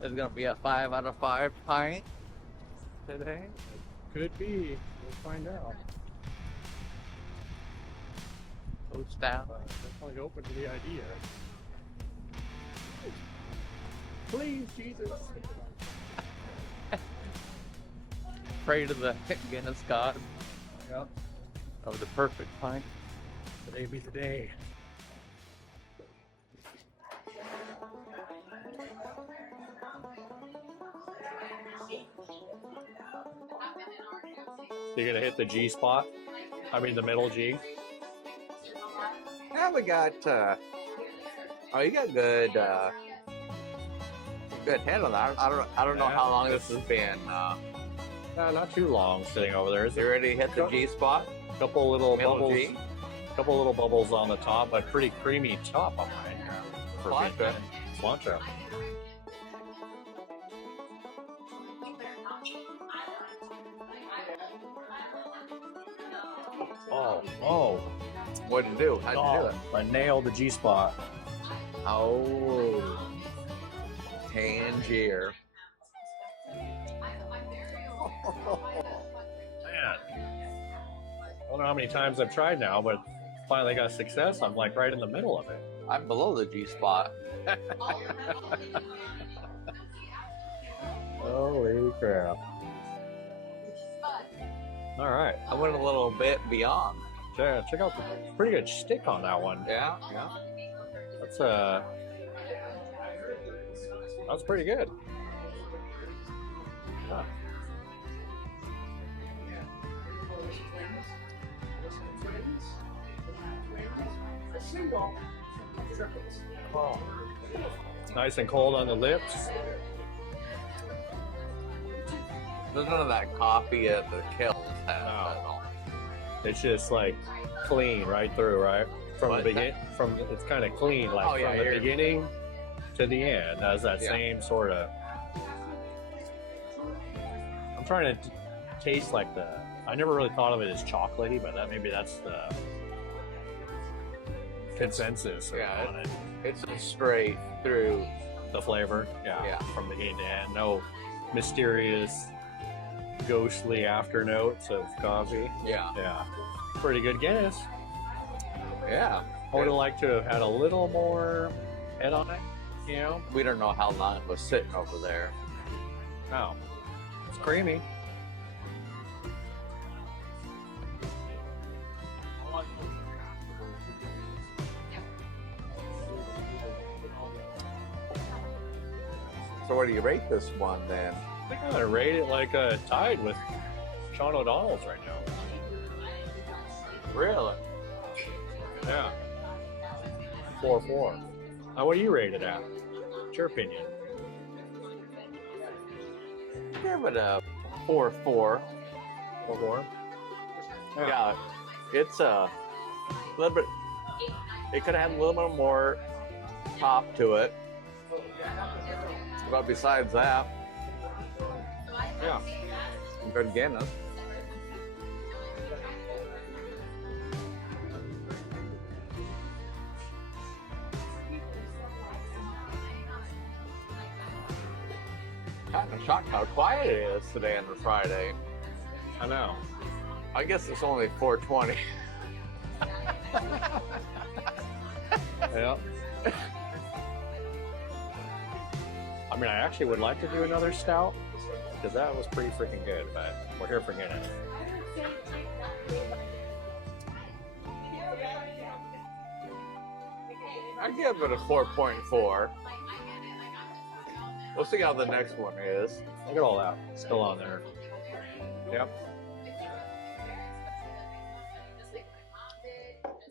It's gonna be a 5 out of 5 pint today. Could be. We'll find out. So stout. Definitely open to the idea. Please, Jesus. Pray to the Guinness God Yep. of the perfect pint. Today be the day. You're gonna hit the G spot? I mean the middle G. Yeah, we got. Oh, you got good. Good handle. I don't know Yeah. how long this has been. Not too long sitting over there. Is You there ready to hit the G spot? a couple little Middle bubbles? G. Couple little bubbles on the top, but pretty creamy top on mine. For Cilantro. Cilantro. Oh. What'd you do? How'd you do it? I nailed the G spot. Oh, Tangier. Man. I don't know how many times I've tried now, but finally got success. I'm like right in the middle of it. I'm below the G spot. Holy crap. All right. I went a little bit beyond. Check out the pretty good stick on that one. Yeah. That's pretty good. Huh. Oh. It's nice and cold on the lips. There's none of that coffee at the Kills has No. at all. It's just like clean right through, right? From What? the begin, it's kind of clean, like Oh, yeah, from the you're- beginning to the end. Has that Yeah. same sort of. I'm trying to taste like the. I never really thought of it as chocolatey, but maybe that's the consensus Yeah, on it. It's a straight through. The flavor, Yeah. from beginning to end. No mysterious, ghostly after notes of coffee. Yeah. Pretty good Guinness. Yeah. I would have liked to have had a little more head on it, you know? We don't know how long it was sitting over there. No. It's creamy. So where do you rate this one then? I think I'm gonna rate it like tied with Sean O'Donnell's right now. Really? Yeah. 4-4. Now, what do you rate it at? What's your opinion? Give it a 4-4. 4-4? Yeah. It's a little bit. It could have had a little bit more top to it. But besides that, Yeah. good Guinness. Kind of shocked how quiet it is today on the Friday. I know. I guess it's only 4:20. Yeah. I mean, I actually would like to do another stout because that was pretty freaking good, but we're here for Guinness. I give it a 4.4. We'll see how the next one is. Look at all that still on there. Yep.